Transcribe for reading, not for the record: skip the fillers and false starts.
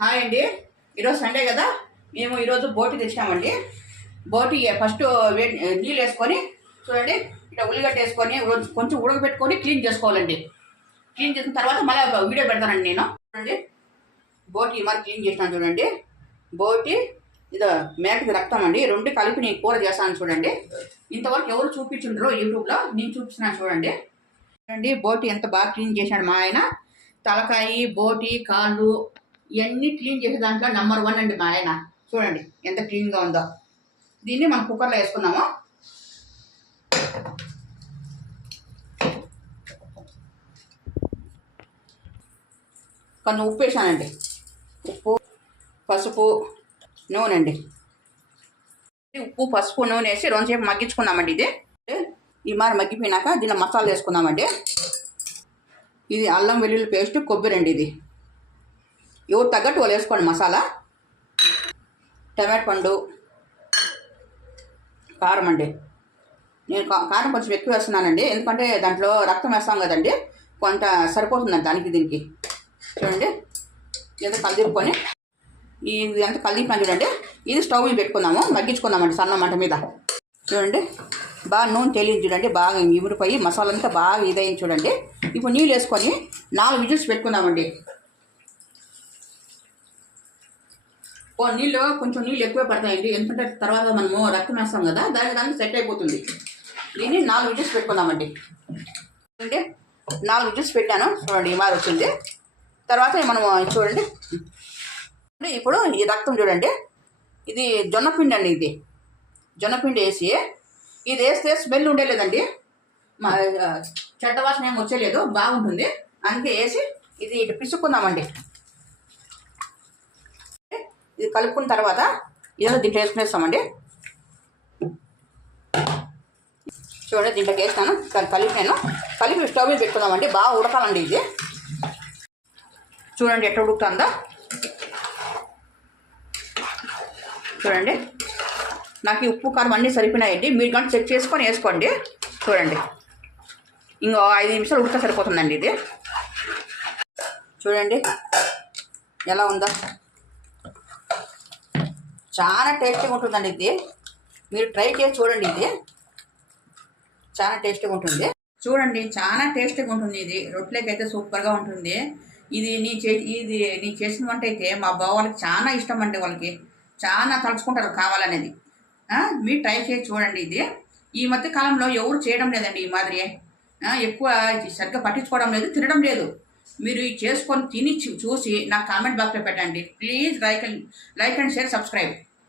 Hi అండి. ఈరోజు Sunday కదా, మేము ఈరోజు బోటి తెచ్చినామండి. బోటి ఫస్ట్ నీళ్ళు వేసుకొని చూడండి, ఇట్లా ఉల్లిగడ్డ వేసుకొని కొంచెం ఉడకబెట్టుకొని క్లీన్ చేసుకోవాలండి. క్లీన్ చేసిన తర్వాత మళ్ళీ వీడియో పెడతానండి నేను. చూడండి, బోటి మరి క్లీన్ చేసినాను చూడండి. బోటి ఇదో మేకది రక్తం అండి, రెండు కలిపి నేను కూర చేస్తాను చూడండి. ఇంతవరకు ఎవరు చూపించుండ్రో యూట్యూబ్లో, నేను చూపిస్తున్నాను చూడండి. చూడండి బోటి ఎంత బాగా క్లీన్ చేశాడు మా ఆయన. తలకాయ, బోటి, కాళ్ళు ఇవన్నీ క్లీన్ చేసే దాంట్లో నెంబర్ 1 అండి మా ఆయన. చూడండి ఎంత క్లీన్గా ఉందో. దీన్ని మనం కుక్కర్లో వేసుకున్నాము. కొంచెం ఉప్పు వేసానండి. ఉప్పు, పసుపు, నూనె అండి. ఉప్పు, పసుపు, నూనె వేసి రెండుసేపు మగ్గించుకున్నామండి. ఈ మారి మగ్గిపోయినాక దీనిలో మసాలా వేసుకున్నామండి. ఇది అల్లం వెల్లుల్లి పేస్ట్, కొబ్బరి అండి. ఇది ఎవరు తగ్గట్టు వాళ్ళు వేసుకోండి మసాలా. టమాటో పండు, కారం అండి. నేను కారం కొంచెం ఎక్కువ వేస్తున్నానండి, ఎందుకంటే దాంట్లో రక్తం వేస్తాం కదండి, కొంత సరిపోతుందండి దానికి దీనికి. చూడండి ఎంత కలిదిప్పుకొని, ఇది ఎంత కలిదిపాను చూడండి. ఇది స్టవ్ మీద పెట్టుకుందాము, మగ్గించుకుందామండి సన్న మంట మీద. చూడండి బాగా నూనె తెలియదు చూడండి, బాగా ఇమిడిపోయి మసాలా అంతా బాగా ఇదైంది చూడండి. ఇప్పుడు నీళ్ళు వేసుకొని 4 విజిల్స్ పెట్టుకుందామండి. కొంచెం నీళ్ళు ఎక్కువ పడతాయండి, ఎందుకంటే తర్వాత మనము రక్తం వేస్తాం కదా, దానికి సెట్ అయిపోతుంది. దీన్ని 4 విజిల్స్ పెట్టుకుందామండి. అంటే 4 విజిల్స్ పెట్టాను చూడండి, ఈ మారి వచ్చింది. తర్వాత మనము చూడండి, ఇప్పుడు ఈ రక్తం చూడండి, ఇది జొన్నపిండి అండి. ఇది జొన్నపిండి వేసి, ఇది వేస్తే స్మెల్ ఉండేలేదండి, చెడ్డ వాసన ఏమి వచ్చేలేదు, బాగుంటుంది. అందుకే వేసి ఇది ఇటు పిసుక్కుందామండి. ఇది కలుపుకున్న తర్వాత ఇదో దీంట్లో వేసుకునేస్తామండి. చూడండి దీంట్లోకి వేస్తాను, కలిపి స్టవ్ మీద పెట్టుకుందామండి. బాగా ఉడకాలండి ఇది. చూడండి ఎట్లా ఉడుకుతుందో. చూడండి నాకు ఈ ఉప్పు కారం అన్నీ సరిపోయినాయండి. మీరు కానీ చెక్ చేసుకొని వేసుకోండి. చూడండి ఇంకో 5 నిమిషాలు ఉడితే సరిపోతుందండి ఇది. చూడండి ఎలా ఉందో, చాలా టేస్టీగా ఉంటుందండి ఇది. మీరు ట్రై చేసి చూడండి, ఇది చాలా టేస్టీగా ఉంటుంది. చూడండి చాలా టేస్టీగా ఉంటుంది ఇది. రొట్టెలకి అయితే సూపర్గా ఉంటుంది. ఇది నీ చేసిన వంట అయితే మా బావ వాళ్ళకి చాలా ఇష్టం అండి. వాళ్ళకి చాలా తలుచుకుంటారు కావాలనేది. మీరు ట్రై చేసి చూడండి. ఇది ఈ మధ్య కాలంలో ఎవరు చేయడం లేదండి ఈ మాదిరి. ఎక్కువ సరిగ్గా పట్టించుకోవడం లేదు, తినడం లేదు. మీరు చేసుకొని తిని చూసి నాకు కామెంట్ బాక్స్లో పెట్టండి please. Like and share, subscribe.